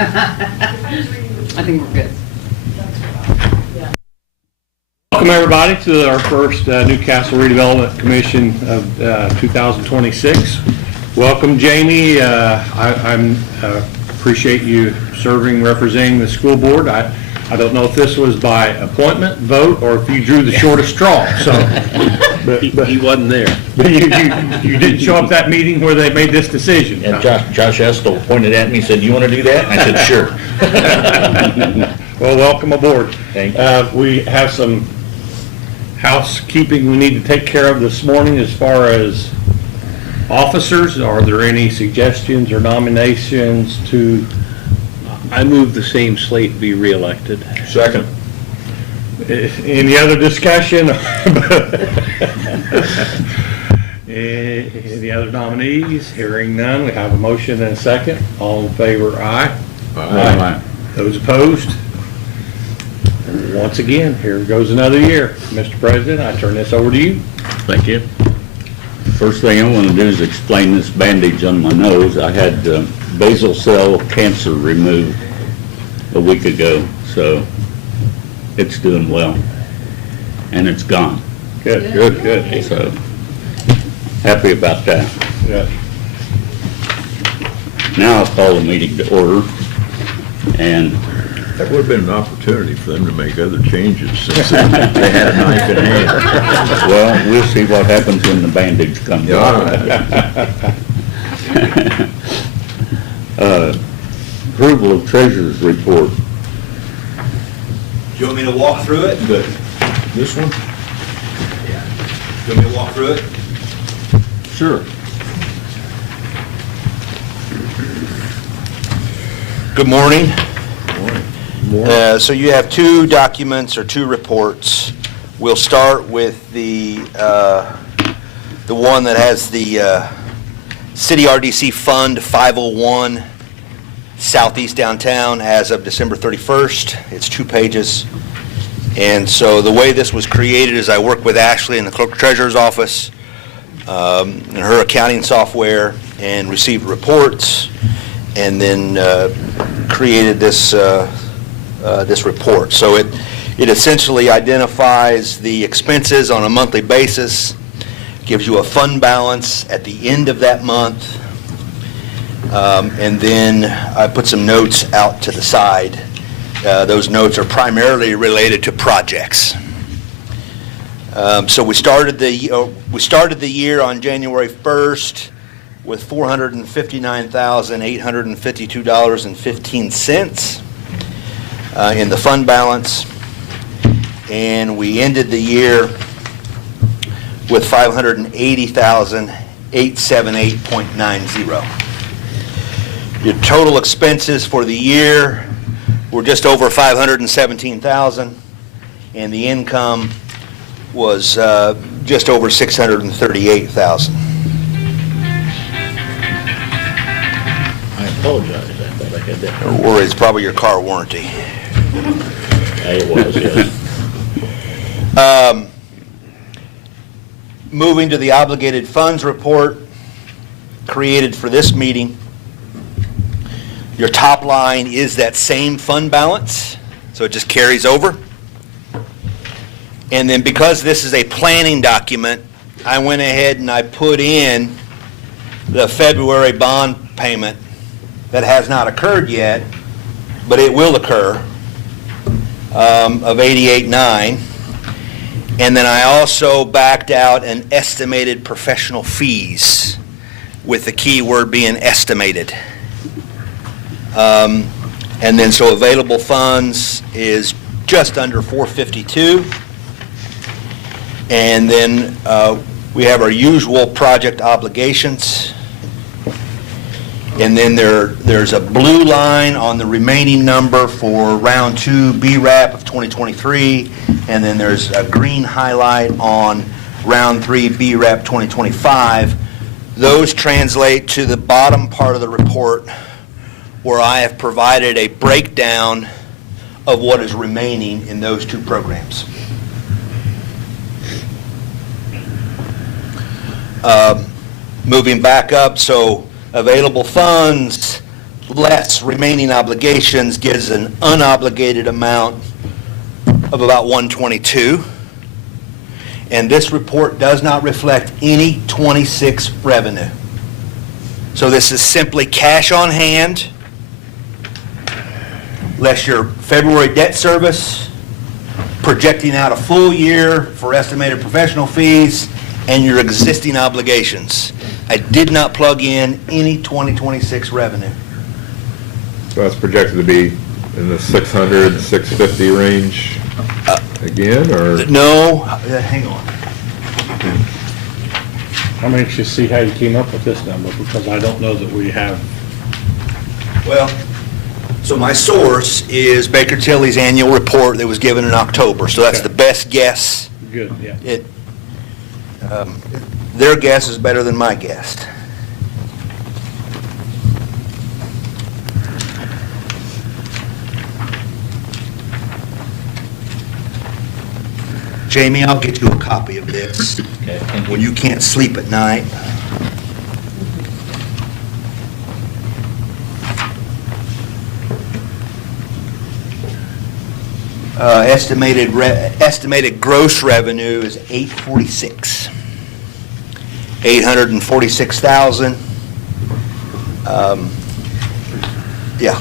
I think we're good. Welcome everybody to our first Newcastle Redevelopment Commission of 2026. Welcome, Jamie. I appreciate you serving, representing the school board. I don't know if this was by appointment, vote, or if you drew the shortest straw. So, but He wasn't there. you didn't show up that meeting where they made this decision. And Josh Estel pointed at me and said, "You want to do that?" And I said, "Sure." Well, welcome aboard. Thank you. We have some housekeeping we need to take care of this morning as far as officers. Are there any suggestions or nominations to? I move the same slate be reelected. Second. Any other discussion? Any other nominees? Hearing none, we have a motion and a second. All in favor, aye. Aye. Those opposed? Once again, here goes another year. Mr. President, I turn this over to you. Thank you. First thing I want to do is explain this bandage on my nose. I had basal cell cancer removed a week ago, so it's doing well, and it's gone. Good, good, good. So happy about that. Yeah. Now I'll call the meeting to order, and That would have been an opportunity for them to make other changes since they had a knife in hand. well, we'll see what happens when the bandage comes Yeah, all off. right. Approval of treasurer's report. Do you want me to walk through it? Good. This one? Yeah. Do you want me to walk through it? Sure. Good morning. So you have two documents or two reports. We'll start with the one that has the City RDC Fund 501 Southeast Downtown as of December 31st. It's 2 pages. And so the way this was created is I worked with Ashley in the Clerk Treasurer's office in her accounting software and received reports and then created this this report. So it essentially identifies the expenses on a monthly basis, gives you a fund balance at the end of that month, and then I put some notes out to the side. Those notes are primarily related to projects. So we started the year on January 1st with $459,852.15 in the fund balance, and we ended the year with $580,878.90. Your total expenses for the year were just over $517,000, and the income was just over $638,000. I apologize. I thought I had that. Don't worry, it's probably your car warranty. It was, yes. Moving to the obligated funds report created for this meeting, your top line is that same fund balance, so it just carries over. And then because this is a planning document, I went ahead and I put in the February bond payment that has not occurred yet, but it will occur, of $88,900. And then I also backed out an estimated professional fees, with the key word being estimated. And then so available funds is just under $452. And then we have our usual project obligations. And then there's a blue line on the remaining number for round 2 BRAP of 2023, and then there's a green highlight on round 3 BRAP 2025. Those translate to the bottom part of the report where I have provided a breakdown of what is remaining in those two programs. Moving back up, so available funds, less remaining obligations gives an unobligated amount of about 122. And this report does not reflect any 26 revenue. So this is simply cash on hand, less your February debt service, projecting out a full year for estimated professional fees, and your existing obligations. I did not plug in any 2026 revenue. So that's projected to be in the 600, 650 range again, or? No, hang on. I'm anxious to see how you came up with this number, because I don't know that we have, Well, so my source is Baker Tilly's annual report that was given in October, so that's Okay. the best guess. good, yeah. Their guess is better than my guess. Jamie, I'll get you a copy of this Okay, thank when you. you can't sleep at night. Estimated gross revenue is 846. 846,000. Yeah.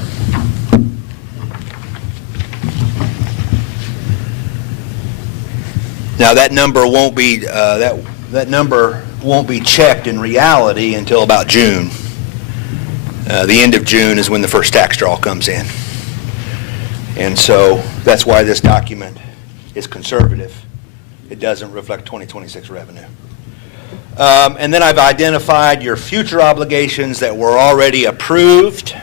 Now, that number won't be, that number won't be checked in reality until about June. The end of June is when the first tax draw comes in. And so that's why this document is conservative. It doesn't reflect 2026 revenue. And then I've identified your future obligations that were already approved,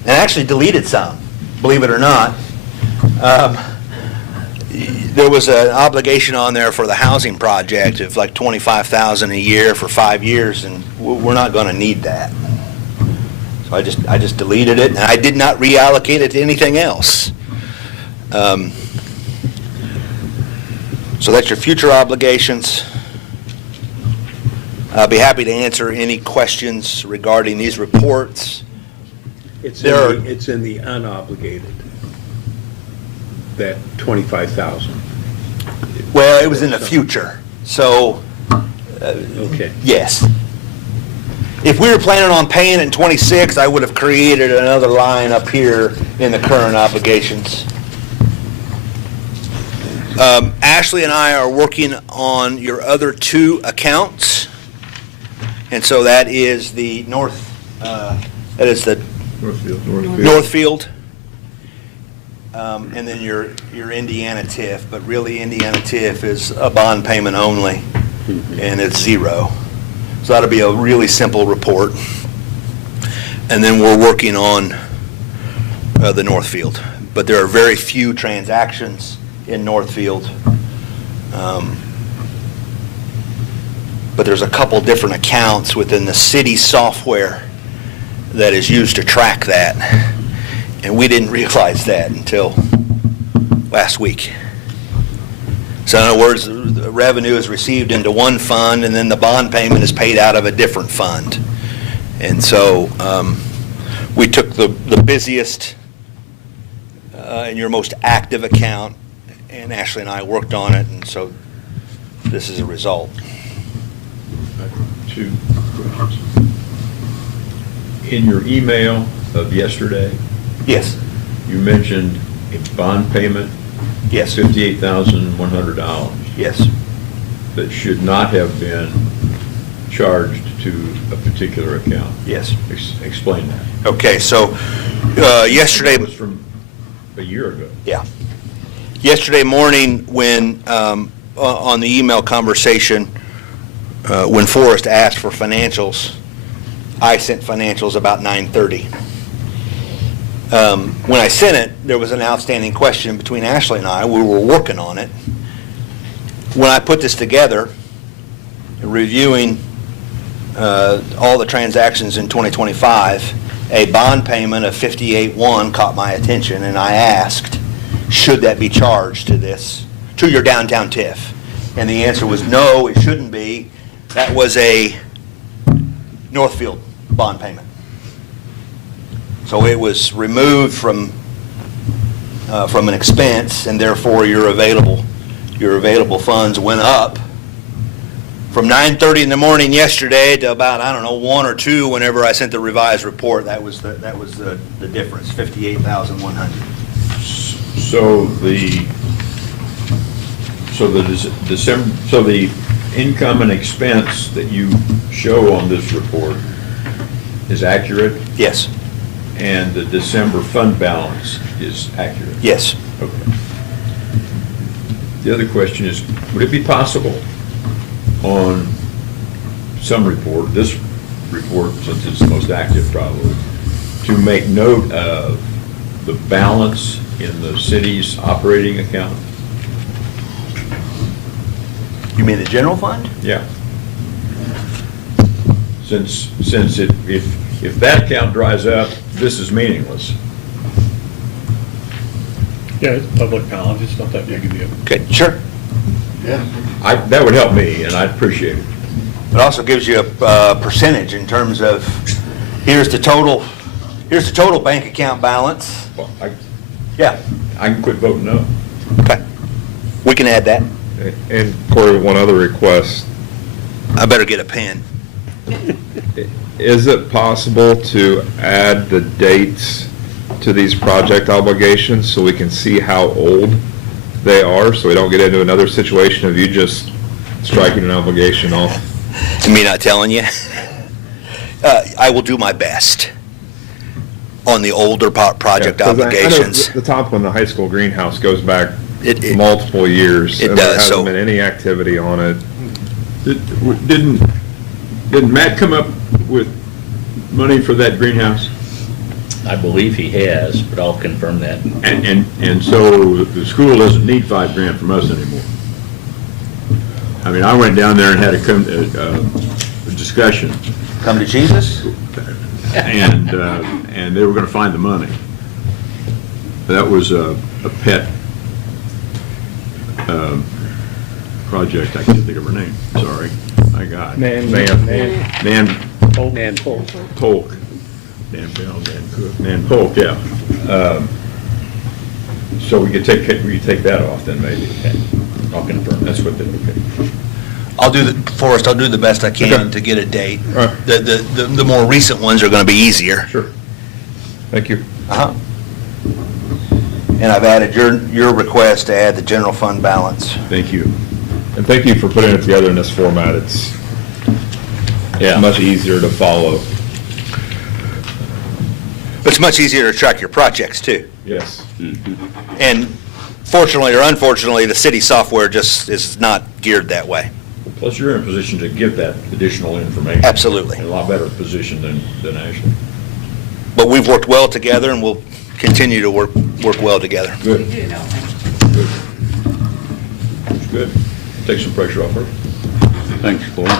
and actually deleted some, believe it or not. There was an obligation on there for the housing project of like $25,000 a year for 5 years, and we're not going to need that. So I just deleted it, and I did not reallocate it to anything else. So that's your future obligations. I'll be happy to answer any questions regarding these reports. It's There in it's in the unobligated, that 25,000. Well, it was in the future, so Okay. yes. If we were planning on paying it in '26, I would have created another line up here in the current obligations. Ashley and I are working on your other two accounts, and so that is the Northfield, and then your Indiana TIF, but really Indiana TIF is a bond payment only, and it's zero. So that'll be a really simple report. And then we're working on the Northfield, but there are very few transactions in Northfield. But there's a couple different accounts within the city software that is used to track that. And we didn't realize that until last week. So in other words, the revenue is received into one fund, and then the bond payment is paid out of a different fund. And so we took the busiest and your most active account, and Ashley and I worked on it, and so this is a result. Two questions. In your email of yesterday, Yes, you mentioned a bond payment, yes, $58,100, yes. that should not have been charged to a particular account. Yes. Explain that. Okay, so yesterday... That was from a year ago. Yeah. Yesterday morning, when, on the email conversation, when Forrest asked for financials, I sent financials about 9:30. When I sent it, there was an outstanding question between Ashley and I. We were working on it. When I put this together, reviewing all the transactions in 2025, a bond payment of 58.1 caught my attention, and I asked, should that be charged to this, to your downtown TIF? And the answer was no, it shouldn't be. That was a Northfield bond payment. So it was removed from an expense, and therefore your available funds went up from 9:30 in the morning yesterday to about, I don't know, 1 or 2 whenever I sent the revised report. That was the difference, 58,100. So the income and expense that you show on this report is accurate, Yes, and the December fund balance is accurate? yes. Okay. The other question is, would it be possible on some report, this report, since it's the most active probably, to make note of the balance in the city's operating account? You mean the general fund? Yeah. Since if that account dries up, this is meaningless. Yeah, it's public knowledge, it's not that big a deal. Okay, sure. That would help me, and I'd appreciate it. It also gives you a percentage in terms of, here's the total bank account balance. Well, Yeah, I can quit voting no. okay. We can add that. And Corey, one other request. I better get a pen. Is it possible to add the dates to these project obligations so we can see how old they are, so we don't get into another situation of you just striking an obligation off? And me not telling you? I will do my best on the older project Yeah, 'cause I know obligations. The top one, the high school greenhouse, goes back It- multiple years. it and there does, so- hasn't been any activity on it. Didn't Matt come up with money for that greenhouse? I believe he has, but I'll confirm that. And so the school doesn't need $5,000 from us anymore. I mean, I went down there and had a discussion, Come to Jesus? and they were gonna find the money. That was a pet project, I can't think of her name, sorry, my God. Man. Nan Polk. Polk. Nan Bell, Nan Cook, Nan Polk, yeah. So we could take that off then, maybe. I'll confirm. That's what they, okay. Forrest, I'll do the best I can Okay. to get a date. All right. The more recent ones are gonna be easier. Sure. Thank you. Uh-huh. And I've added your request to add the general fund balance. Thank you. And thank you for putting it together in this format. It's much easier to follow. But it's much easier to track your projects, too. Yes. And fortunately or unfortunately, the city software just is not geared that way. Plus, you're in a position to give that additional information. Absolutely. In a lot better position than Ashley. But we've worked well together, and we'll continue to work well together. Good, We do, don't we? good. That's good. Take some pressure off her. Thanks, Corey.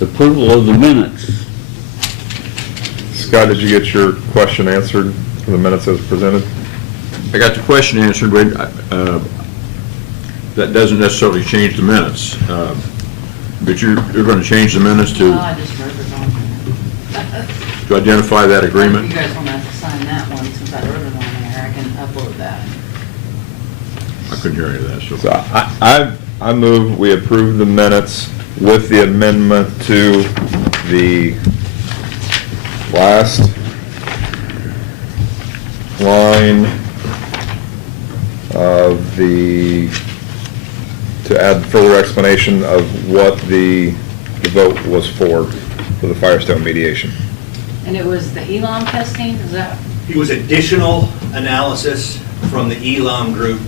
Approval of the minutes. Scott, did you get your question answered for the minutes as presented? I got the question answered, but that doesn't necessarily change the minutes. But you're going to change the minutes Oh, I just wrote it on. to identify that agreement? You guys want to sign that one, since I wrote it on there, I can upload that. I couldn't hear any of that, so. So I move we approve the minutes with the amendment to the last line of to add further explanation of what the vote was for the Firestone mediation. And it was the ELOM testing, is that? It was additional analysis from the ELOM group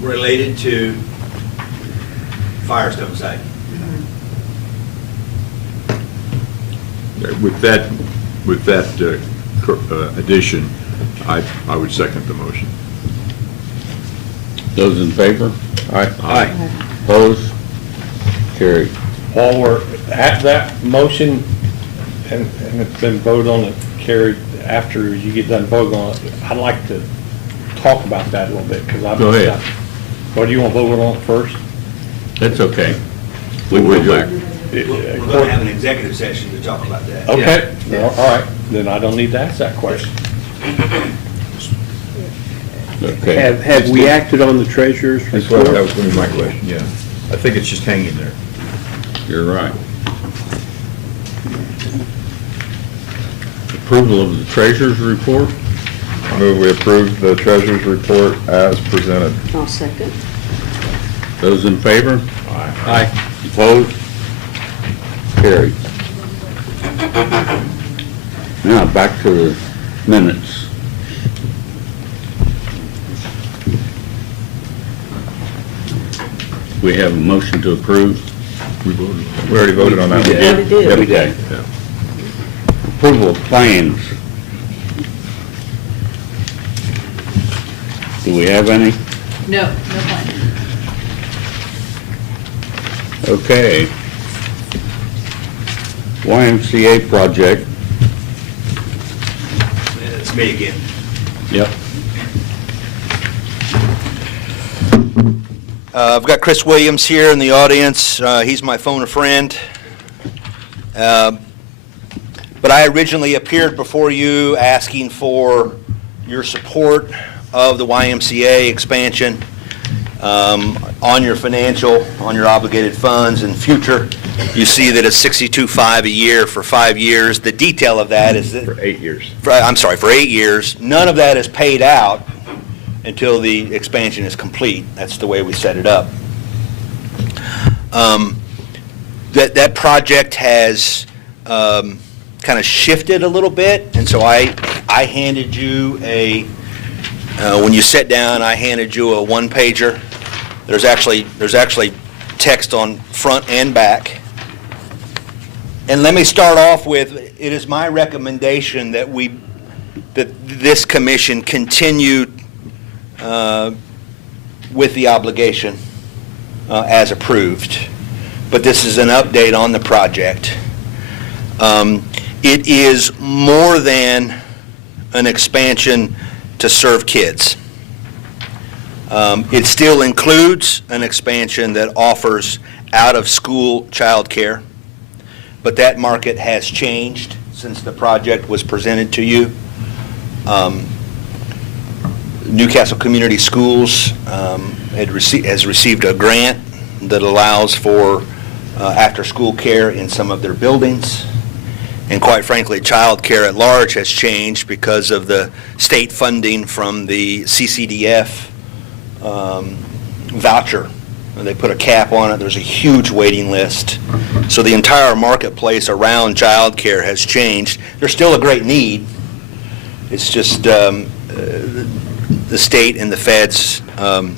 related to Firestone site. With that addition, I would second the motion. Those in favor? Aye. Opposed? Carried. While we're at that motion, and it's been voted on and carried, after you get done voting on it, I'd like to talk about that a little bit, because I've. Go ahead. What, do you want to vote on it first? That's okay. We can go back. We're going to have an executive session to talk about that. Okay, all right, then I don't need to ask that question. Okay. Have we acted on the treasurer's That's what, that report? was gonna be my question, yeah. I think it's just hanging there. You're right. Approval of the treasurer's report? I move we approve the treasurer's report as presented. I'll second. Those in favor? Aye. Opposed? Carried. Now, back to the minutes. We have a motion to approve. We already voted on that one. Yeah, we did. Okay. Approval of plans. Do we have any? No, no plan. Okay. YMCA project. It's me again. Yep. I've got Chris Williams here in the audience. He's my phone a friend. But I originally appeared before you asking for your support of the YMCA expansion on your financial, on your obligated funds and future. You see that it's $62.5 a year for 5 years. The detail of that is that For 8 years. for 8 years. None of that is paid out until the expansion is complete. That's the way we set it up. That project has kind of shifted a little bit, and so I handed you when you sat down, I handed you a one-pager. There's actually text on front and back. And let me start off with, it is my recommendation that this commission continue with the obligation as approved. But this is an update on the project. It is more than an expansion to serve kids. It still includes an expansion that offers out-of-school childcare, but that market has changed since the project was presented to you. Newcastle Community Schools has received a grant that allows for after-school care in some of their buildings. And quite frankly, child care at large has changed because of the state funding from the CCDF voucher. And they put a cap on it. There's a huge waiting list. So the entire marketplace around child care has changed. There's still a great need. It's just the state and the feds are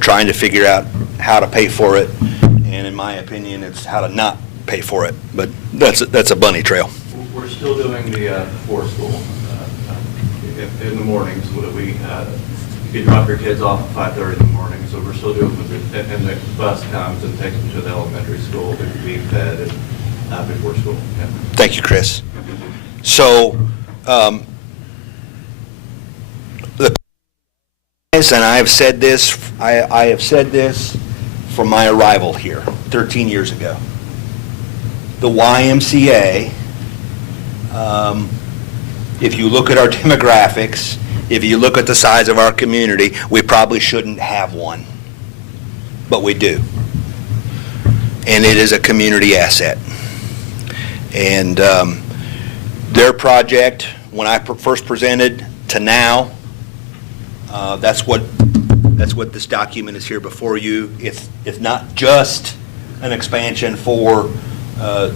trying to figure out how to pay for it. And in my opinion, it's how to not pay for it. But that's a bunny trail. We're still doing the before school in the mornings. You drop your kids off at 5:30 in the morning, so we're still doing it, and the bus comes and takes them to the elementary school. They're being fed and before school. Yeah. Thank you, Chris. So, and I have said this from my arrival here 13 years ago. The YMCA, if you look at our demographics, if you look at the size of our community, we probably shouldn't have one, but we do. And it is a community asset. And their project, when I first presented to now, that's what this document is here before you. It's not just an expansion for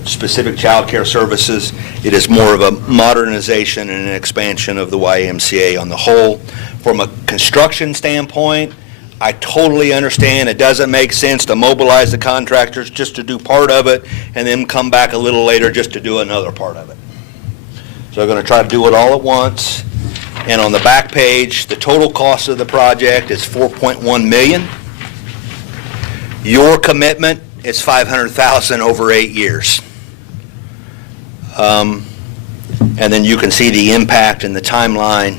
specific child care services. It is more of a modernization and an expansion of the YMCA on the whole. From a construction standpoint, I totally understand it doesn't make sense to mobilize the contractors just to do part of it and then come back a little later just to do another part of it. So we're going to try to do it all at once. And on the back page, the total cost of the project is $4.1 million. Your commitment is $500,000 over 8 years. And then you can see the impact and the timeline.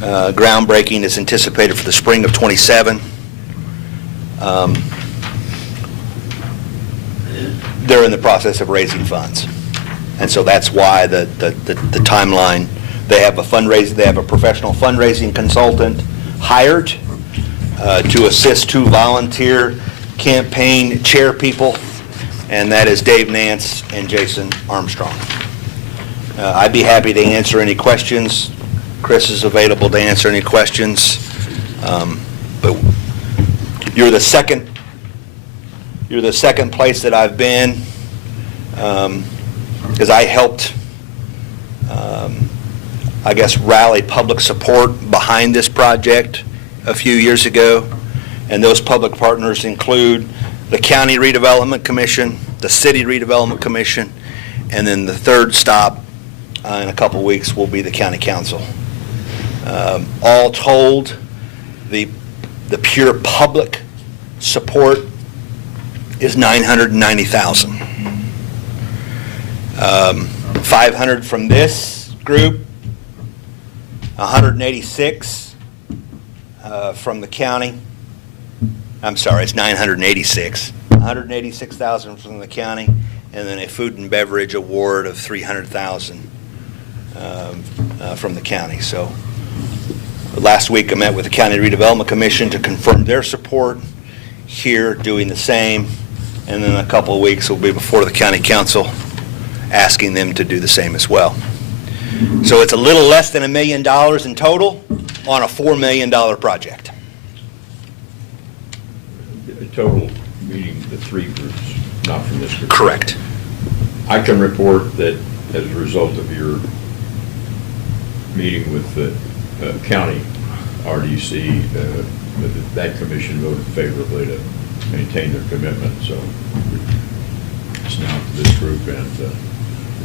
Groundbreaking is anticipated for the spring of '27. they're in the process of raising funds. And so that's why the timeline, they have a professional fundraising consultant hired to assist 2 volunteer campaign chair people, and that is Dave Nance and Jason Armstrong. I'd be happy to answer any questions. Chris is available to answer any questions. But you're the second place that I've been, because I helped, I guess, rally public support behind this project a few years ago. And those public partners include the County Redevelopment Commission, the City Redevelopment Commission, and then the third stop in a couple weeks will be the County Council. All told, the pure public support is $990,000. 500 from this group, 186 from the county. I'm sorry, it's 986. 186,000 from the county, and then a food and beverage award of 300,000 from the county. So last week I met with the County Redevelopment Commission to confirm their support. Here doing the same, and then in a couple of weeks we'll be before the County Council asking them to do the same as well. So it's a little less than $1 million in total on a $4 million project. The total, meaning the 3 groups, not from this group. Correct. I can report that as a result of your meeting with the county RDC, that commission voted favorably to maintain their commitment, so it's now to this group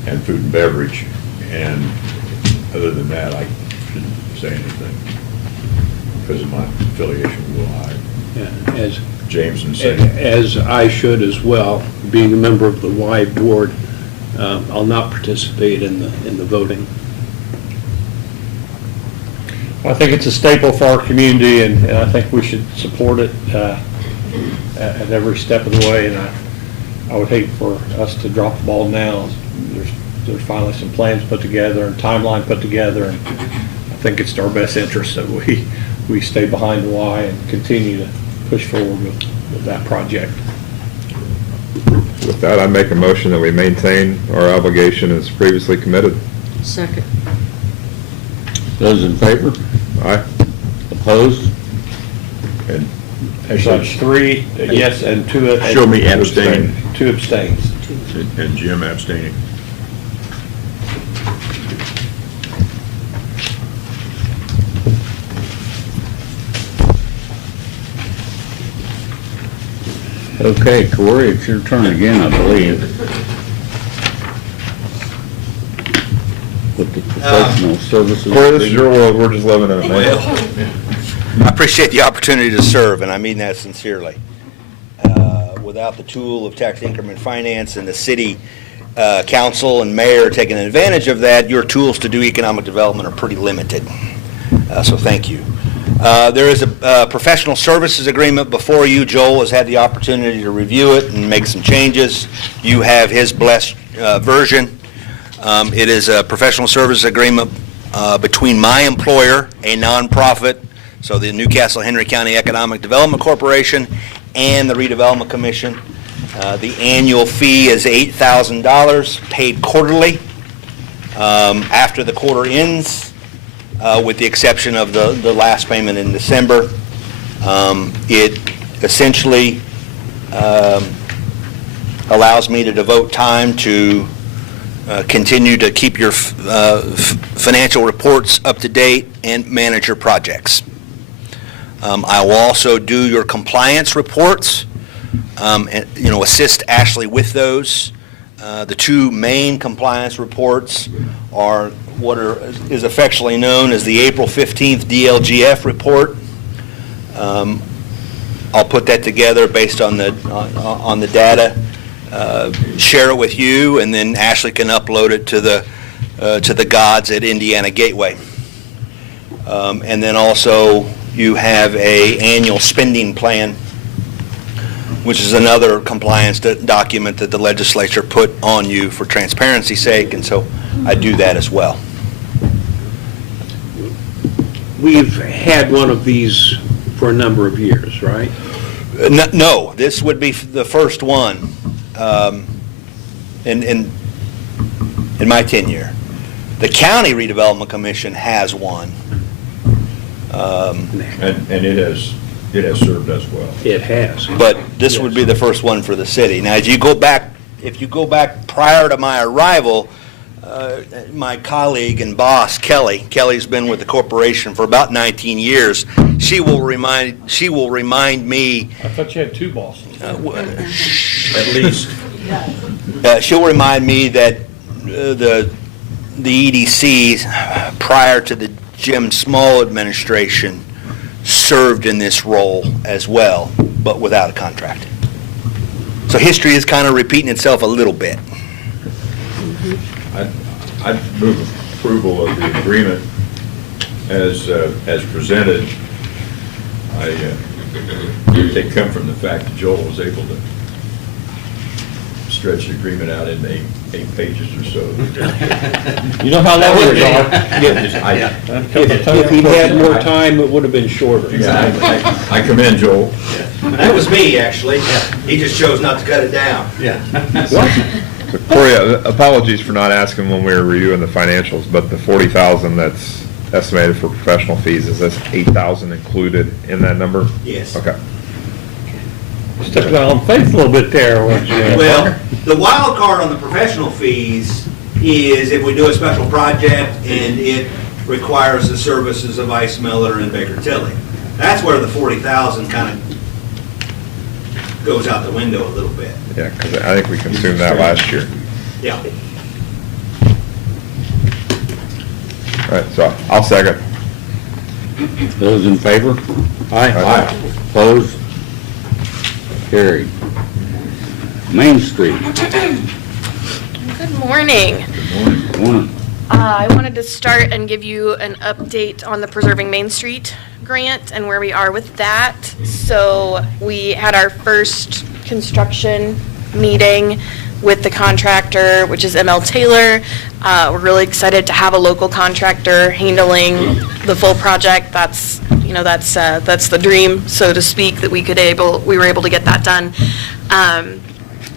and food and beverage. And other than that, I shouldn't say anything because of my affiliation with Will Hyde. Yeah, as James and Sam. As I should as well, being a member of the Y board, I'll not participate in the voting. I think it's a staple for our community, and I think we should support it at every step of the way, and I would hate for us to drop the ball now. There's finally some plans put together and timeline put together, and I think it's to our best interest that we stay behind the Y and continue to push forward with that project. With that, I make a motion that we maintain our obligation as previously committed. Second. Those in favor? Aye. Opposed? And So it's 3 yes and 2. Show me abstain. 2 abstains. and Jim abstaining. Okay, Corey, it's your turn again, I believe. With the professional services. Corey, this is your world, we're just living in it, man. I appreciate the opportunity to serve, and I mean that sincerely. Without the tool of tax increment finance and the city council and mayor taking advantage of that, your tools to do economic development are pretty limited. So thank you. There is a professional services agreement before you. Joel has had the opportunity to review it and make some changes. You have his blessed version. It is a professional services agreement between my employer, a nonprofit, so the Newcastle Henry County Economic Development Corporation, and the Redevelopment Commission. The annual fee is $8,000, paid quarterly. After the quarter ends, with the exception of the last payment in December, it essentially allows me to devote time to continue to keep your financial reports up to date and manage your projects. I will also do your compliance reports, and assist Ashley with those. The two main compliance reports are what is affectionately known as the April 15th DLGF report. I'll put that together based on the data, share it with you, and then Ashley can upload it to the gods at Indiana Gateway. And then also you have a annual spending plan which is another compliance document that the legislature put on you for transparency's sake, and so I do that as well. We've had one of these for a number of years, right? No, this would be the first one in my tenure. The County Redevelopment Commission has one. And it has served us well. It has. But this would be the first one for the city. Now, if you go back prior to my arrival, my colleague and boss, Kelly's been with the corporation for about 19 years. She will remind me, I thought you had two bosses. At least. she'll remind me that the EDCs, prior to the Jim Small administration, served in this role as well, but without a contract. So history is kind of repeating itself a little bit. I'd move approval of the agreement as presented. They come from the fact that Joel was able to stretch the agreement out in eight pages or so. You know how long yours are. If he'd had more time, it would have been shorter. I commend Joel. That was me, actually. He just chose not to cut it down. So Corey, apologies for not asking when we were reviewing the financials, but the 40,000 that's estimated for professional fees, is this 8,000 included in that number? Yes. Okay. Stepping out on faith a little bit there, weren't you? Well, the wild card on the professional fees is if we do a special project and it requires the services of Ice Miller and Baker Tilly. That's where the 40,000 kind of goes out the window a little bit. Yeah, because I think we consumed that last year. Yeah. All right, so I'll second. Those in favor? Aye. Opposed? Carried. Main Street. Good morning. One. I wanted to start and give you an update on the Preserving Main Street grant and where we are with that. So we had our first construction meeting with the contractor, which is ML Taylor. We're really excited to have a local contractor handling the full project. That's the dream, so to speak, that we were able to get that done.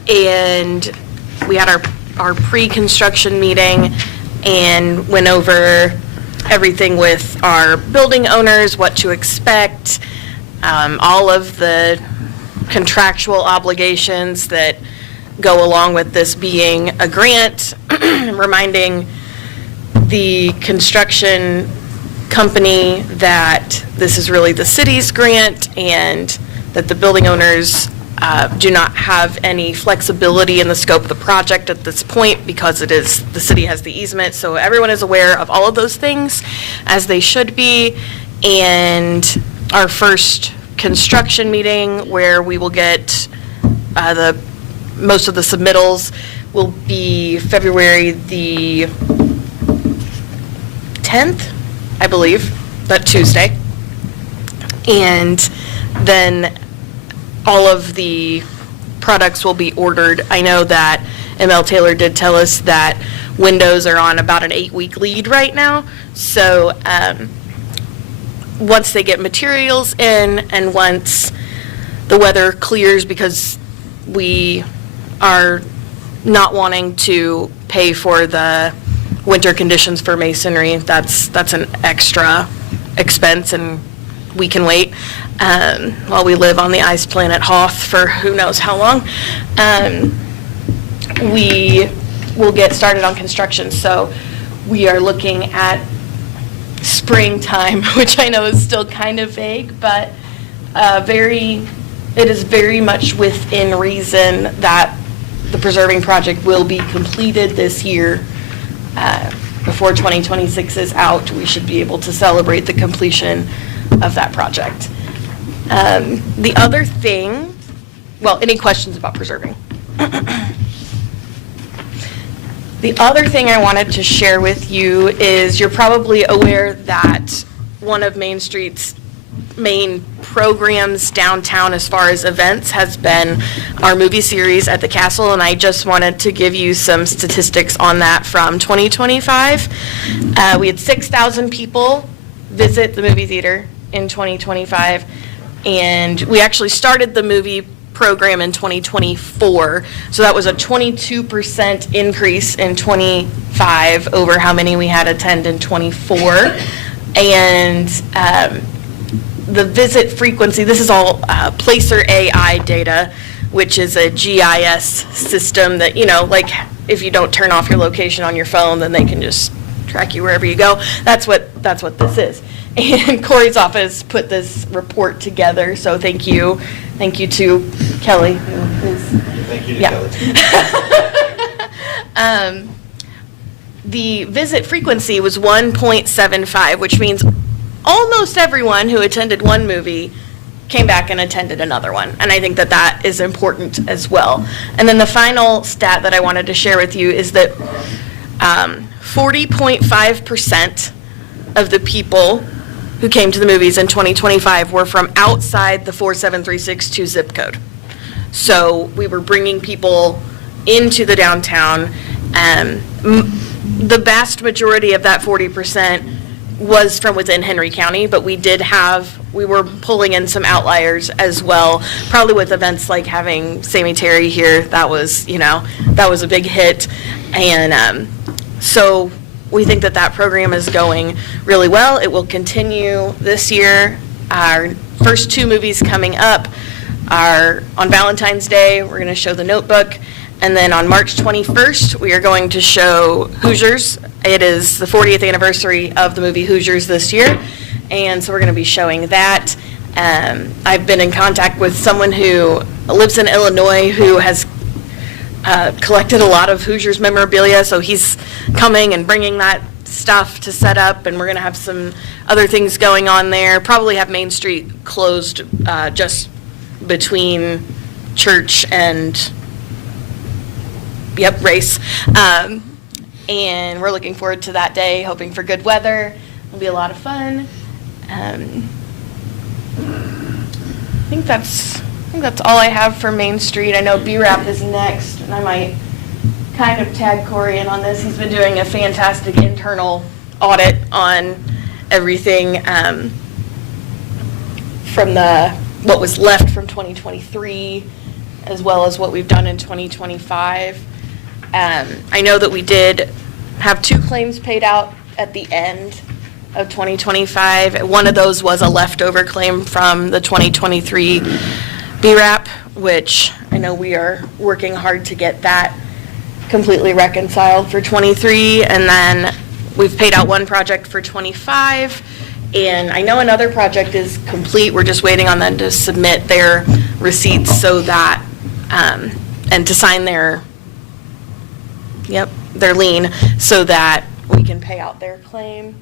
And we had our pre-construction meeting and went over everything with our building owners, what to expect, all of the contractual obligations that go along with this being a grant, reminding the construction company that this is really the city's grant and that the building owners do not have any flexibility in the scope of the project at this point because the city has the easement. So everyone is aware of all of those things, as they should be. And our first construction meeting, where we will get most of the submittals, will be February the 10th, I believe, that Tuesday. And then all of the products will be ordered. I know that ML Taylor did tell us that windows are on about an 8-week lead right now. So once they get materials in and once the weather clears, because we are not wanting to pay for the winter conditions for masonry, that's an extra expense and we can wait. While we live on the ice planet Hoth for who knows how long, we will get started on construction. So we are looking at springtime, which I know is still kind of vague, but it is very much within reason that the preserving project will be completed this year. Before 2026 is out, we should be able to celebrate the completion of that project. The other thing, well, any questions about preserving? The other thing I wanted to share with you is you're probably aware that one of Main Street's main programs downtown as far as events has been our movie series at the Castle, and I just wanted to give you some statistics on that from 2025. We had 6,000 people visit the movie theater in 2025, and we actually started the movie program in 2024, so that was a 22% increase in 25 over how many we had attend in 24. And the visit frequency, this is all Placer AI data, which is a GIS system that, you know, like if you don't turn off your location on your phone, then they can just track you wherever you go. That's what this is. And Corey's office put this report together, so thank you to Kelly, who is. Thank you to Yeah. Kelly. The visit frequency was 1.75, which means almost everyone who attended one movie came back and attended another one. And I think that that is important as well. And then the final stat that I wanted to share with you is that 40.5% of the people who came to the movies in 2025 were from outside the 47362 zip code. So we were bringing people into the downtown. The vast majority of that 40% was from within Henry County, but we were pulling in some outliers as well, probably with events like having Sammy Terry here. That was a big hit. And so we think that that program is going really well. It will continue this year. Our first two movies coming up are on Valentine's Day. We're going to show The Notebook. And then on March 21st, we are going to show Hoosiers. It is the 40th anniversary of the movie Hoosiers this year. And so we're going to be showing that. I've been in contact with someone who lives in Illinois who has collected a lot of Hoosiers memorabilia, so he's coming and bringing that stuff to set up, and we're going to have some other things going on there. Probably have Main Street closed just between church and, Race. And we're looking forward to that day, hoping for good weather. It'll be a lot of fun. I think that's all I have for Main Street. I know BRAP is next, and I might kind of tag Corey in on this. He's been doing a fantastic internal audit on everything from what was left from 2023, as well as what we've done in 2025. I know that we did have 2 claims paid out at the end of 2025. One of those was a leftover claim from the 2023 BRAP, which I know we are working hard to get that completely reconciled for 23. And then we've paid out one project for 25. And I know another project is complete. We're just waiting on them to submit their receipts so that, and to sign their lien so that we can pay out their claim.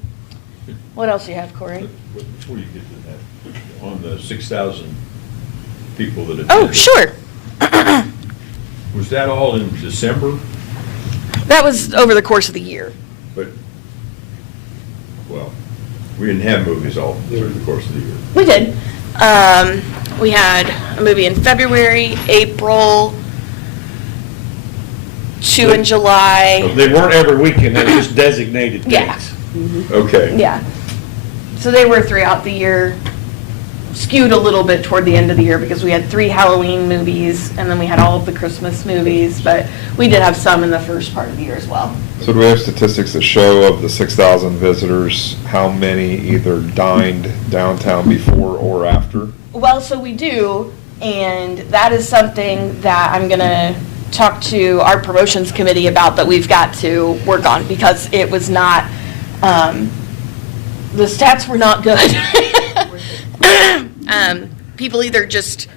What else do you have, Corey? Before you get to that, on the 6,000 people that attended. Oh, sure. Was that all in December? That was over the course of the year. But, well, we didn't have movies all through the course of the year. We did. We had a movie in February, April, 2 in July. They weren't every weekend, they were just designated Yeah. dates. Okay. Yeah. So they were throughout the year, skewed a little bit toward the end of the year because we had 3 Halloween movies and then we had all of the Christmas movies, but we did have some in the first part of the year as well. So do we have statistics that show of the 6,000 visitors, how many either dined downtown before or after? Well, so we do, and that is something that I'm going to talk to our promotions committee about, that we've got to work on, because it was not, the stats were not good. People either just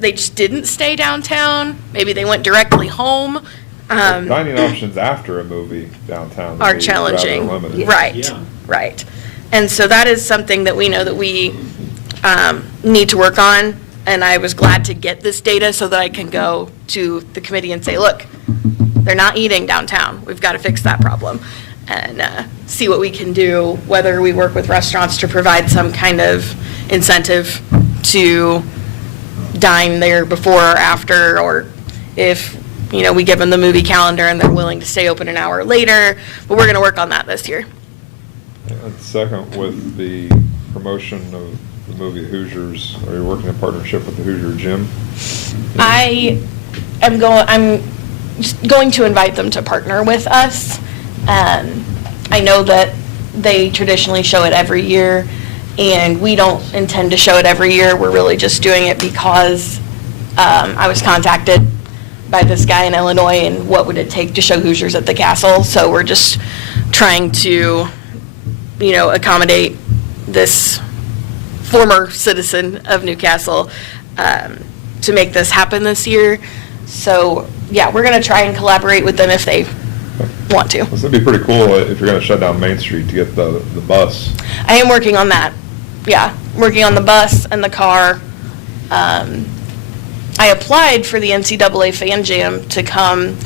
they just didn't stay downtown, maybe they went directly home. Dining options after a movie downtown Are would be challenging. rather limited. Right, Yeah. right. And so that is something that we know that we need to work on, and I was glad to get this data so that I can go to the committee and say, look, they're not eating downtown. We've got to fix that problem. and see what we can do, whether we work with restaurants to provide some kind of incentive to dine there before or after, or if, we give them the movie calendar and they're willing to stay open an hour later, but we're going to work on that this year. And second, with the promotion of the movie Hoosiers, are you working in partnership with the Hoosier Gym? I'm just going to invite them to partner with us. I know that they traditionally show it every year, and we don't intend to show it every year. We're really just doing it because I was contacted by this guy in Illinois, and what would it take to show Hoosiers at the castle? So we're just trying to, accommodate this former citizen of Newcastle to make this happen this year. So, yeah, we're going to try and collaborate with them if they want to. This would be pretty cool if you're going to shut down Main Street to get the bus. I am working on that. Yeah, working on the bus and the car. I applied for the NCAA Fan Jam to come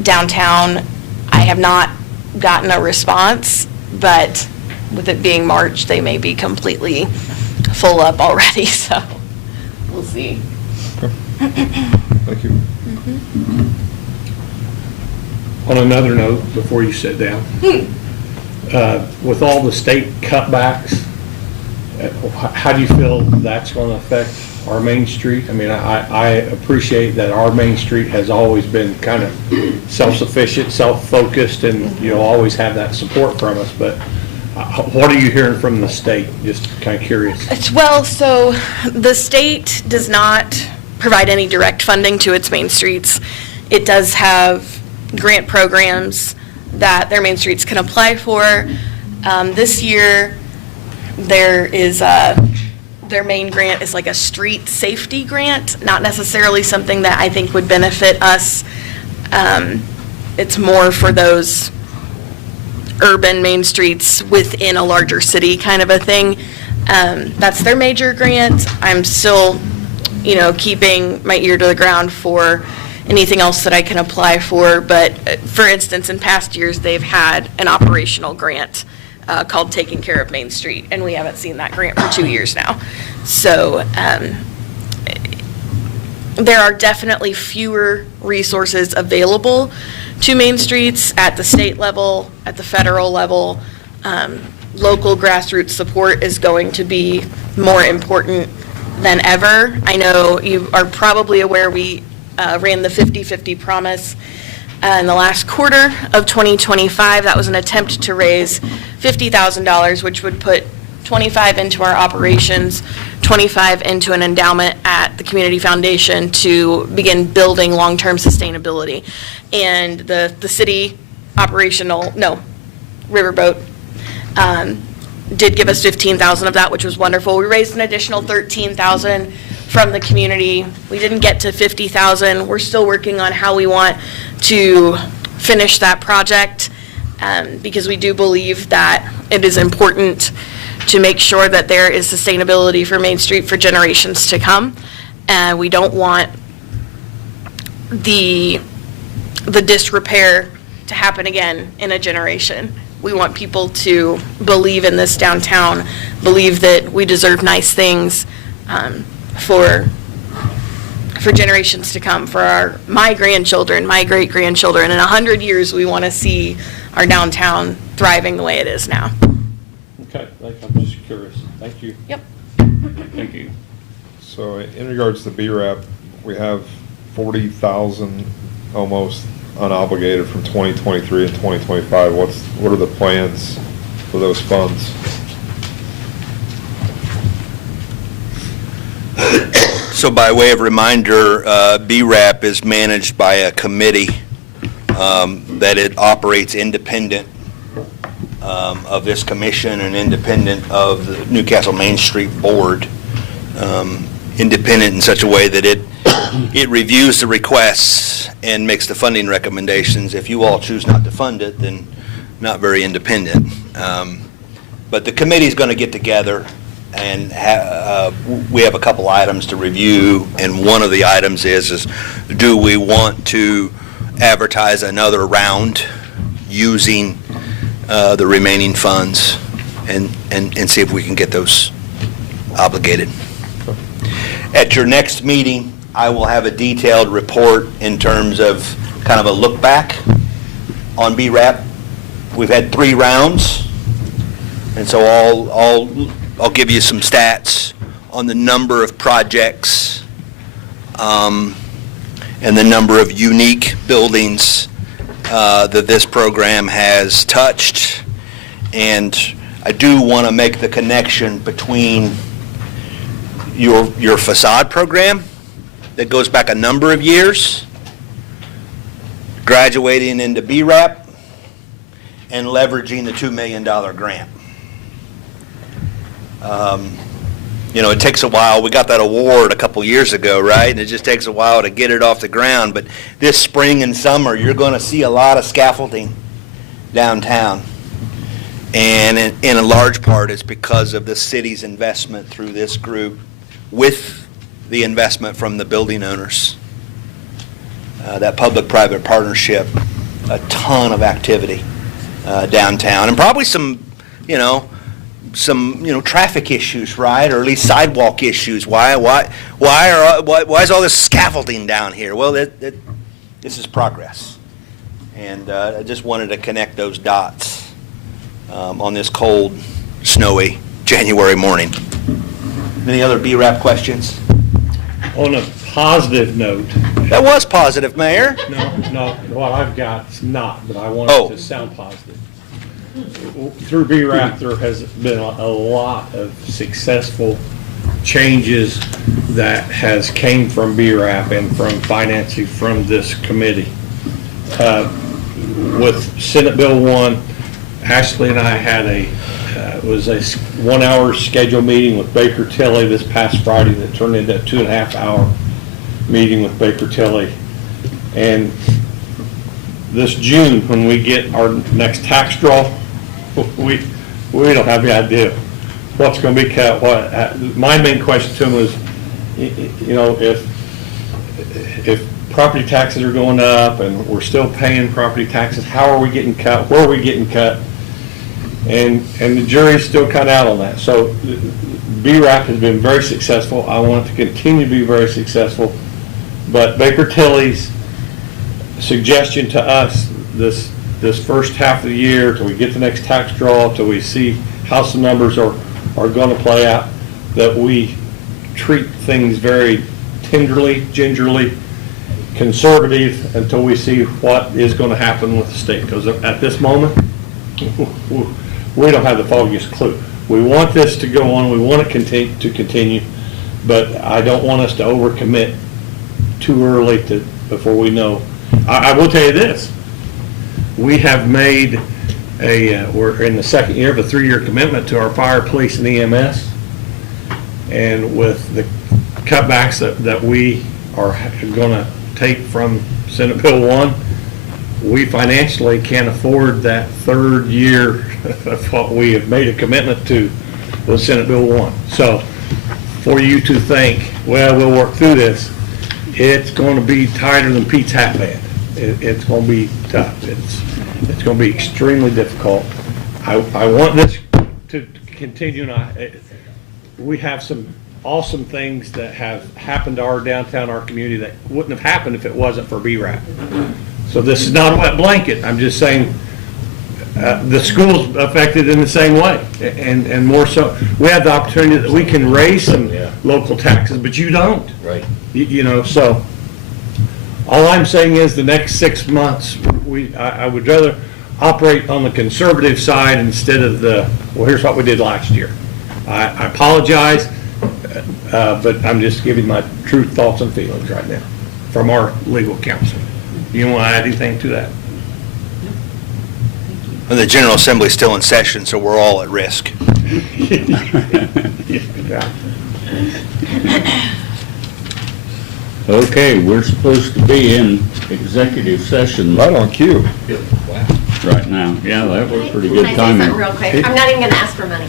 downtown. I have not gotten a response, but with it being March, they may be completely full up already, so we'll see. Okay. Thank you. On another note, before you sit down, with all the state cutbacks, how do you feel that's going to affect our Main Street? I mean, I appreciate that our Main Street has always been kind of self-sufficient, self-focused, and always have that support from us, but what are you hearing from the state? Just kind of curious. Well, so the state does not provide any direct funding to its main streets. It does have grant programs that their main streets can apply for. This year, there is their main grant is like a street safety grant, not necessarily something that I think would benefit us. It's more for those urban main streets within a larger city kind of a thing. That's their major grant. I'm still, keeping my ear to the ground for anything else that I can apply for. But for instance, in past years, they've had an operational grant called Taking Care of Main Street, and we haven't seen that grant for 2 years now. So there are definitely fewer resources available to main streets at the state level, at the federal level. Local grassroots support is going to be more important than ever. I know you are probably aware we ran the 50-50 promise in the last quarter of 2025. That was an attempt to raise $50,000, which would put 25 into our operations, 25 into an endowment at the Community Foundation to begin building long-term sustainability. And the city Riverboat did give us 15,000 of that, which was wonderful. We raised an additional 13,000 from the community. We didn't get to 50,000. We're still working on how we want to finish that project because we do believe that it is important to make sure that there is sustainability for Main Street for generations to come. And we don't want the disrepair to happen again in a generation. We want people to believe in this downtown, believe that we deserve nice things for generations to come, for my grandchildren, my great-grandchildren. In 100 years, we want to see our downtown thriving the way it is now. Okay, I'm just curious. Thank you. Yep. Thank you. So in regards to BRAP, we have 40,000 almost unobligated from 2023 and 2025. What are the plans for those funds? So by way of reminder, BRAP is managed by a committee that it operates independent of this commission and independent of the Newcastle Main Street Board, independent in such a way that it reviews the requests and makes the funding recommendations. If you all choose not to fund it, then not very independent. But the committee's going to get together and we have a couple items to review, and one of the items is do we want to advertise another round using the remaining funds and see if we can get those obligated. At your next meeting, I will have a detailed report in terms of kind of a look back on BRAP. We've had 3 rounds, and so I'll give you some stats on the number of projects and the number of unique buildings that this program has touched. And I do want to make the connection between your facade program that goes back a number of years, graduating into BRAP, and leveraging the $2 million grant. It takes a while. We got that award a couple years ago, right? And it just takes a while to get it off the ground. But this spring and summer, you're going to see a lot of scaffolding downtown. And in a large part, it's because of the city's investment through this group with the investment from the building owners. That public-private partnership, a ton of activity downtown, and probably some traffic issues, right? Or at least sidewalk issues. Why is all this scaffolding down here? Well, this is progress. And I just wanted to connect those dots on this cold, snowy January morning. Any other BRAP questions? On a positive note, That was positive, Mayor. no, what I've got is not, but I want Oh. it to sound positive. Through BRAP, there has been a lot of successful changes that has came from BRAP and from financing from this committee. With Senate Bill 1, Ashley and I had a 1-hour scheduled meeting with Baker Tilly this past Friday that turned into a 2.5-hour meeting with Baker Tilly. And this June, when we get our next tax draw, we don't have any idea what's going to be cut. My main question to him was, if property taxes are going up and we're still paying property taxes, how are we getting cut? Where are we getting cut? And the jury's still kind of out on that. So BRAP has been very successful. I want it to continue to be very successful. But Baker Tilly's suggestion to us this first half of the year, till we get the next tax draw, till we see how some numbers are going to play out, that we treat things very tenderly, gingerly, conservative until we see what is going to happen with the state. Because at this moment, we don't have the foggiest clue. We want this to go on. We want it to continue, but I don't want us to overcommit too early before we know. I will tell you this. We have made we're in the second year of a 3-year commitment to our fire, police, and EMS. And with the cutbacks that we are going to take from Senate Bill 1, we financially can't afford that 3rd year of what we have made a commitment to with Senate Bill 1. So for you to think, well, we'll work through this, it's going to be tighter than Pete's hat band. It's going to be tough. It's going to be extremely difficult. I want this to continue. We have some awesome things that have happened to our downtown, our community, that wouldn't have happened if it wasn't for BRAP. So this is not a wet blanket. I'm just saying the school's affected in the same way, and more so. We have the opportunity that we can raise some local taxes, but you don't. Right. So all I'm saying is the next 6 months, I would rather operate on the conservative side instead of here's what we did last year. I apologize, but I'm just giving my true thoughts and feelings right now from our legal counsel. You want to add anything to that? And the General Assembly's still in session, so we're all at risk. Yeah. Okay, we're supposed to be in executive session Right on cue. right now. Yeah, that was pretty good Can I say something timing. real quick? I'm not even going to ask for money.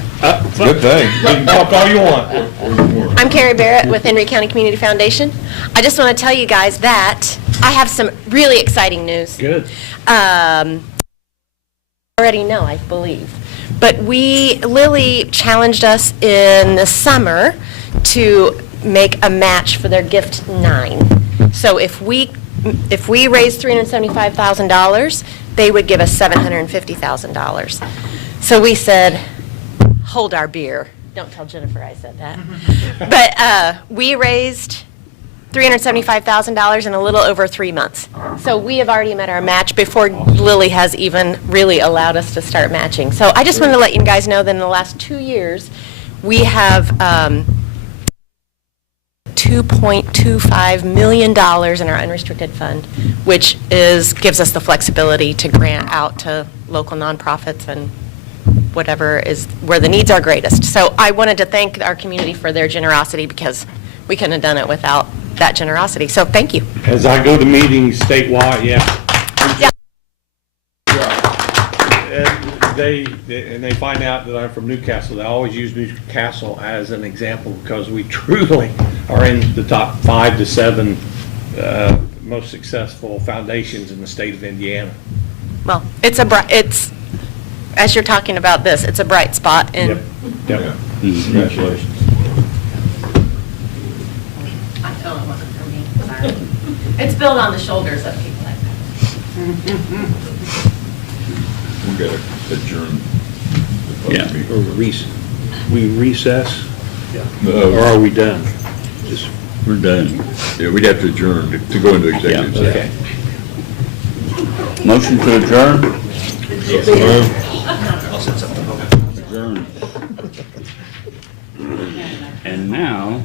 Good thing. You can talk all you want. I'm Carrie Barrett with Henry County Community Foundation. I just want to tell you guys that I have some really exciting news. Good. already know, I believe. But Lily challenged us in the summer to make a match for their Gift 9. So if we raised $375,000, they would give us $750,000. So we said, hold our beer. Don't tell Jennifer I said that. But we raised $375,000 in a little over 3 months. So we have already met our match before Lily has even really allowed us to start matching. So I just wanted to let you guys know that in the last 2 years, we have $2.25 million in our unrestricted fund, which gives us the flexibility to grant out to local nonprofits and whatever is where the needs are greatest. So I wanted to thank our community for their generosity because we couldn't have done it without that generosity. So thank you. As I go to meetings statewide, yeah. And they find out that I'm from Newcastle. They always use Newcastle as an example because we truly are in the top 5 to 7 most successful foundations in the state of Indiana. Well, it's as you're talking about this, it's a bright spot in. Yep. Congratulations. I told it wasn't for me, sorry. It's built on the shoulders of people like that. We're going to adjourn. the Yeah. meeting. Or we recess, No, or are we done? Just, We're done. Yeah, we'd have to adjourn to go into executive Yeah, session. okay. Motion to adjourn? Adjourn. And now,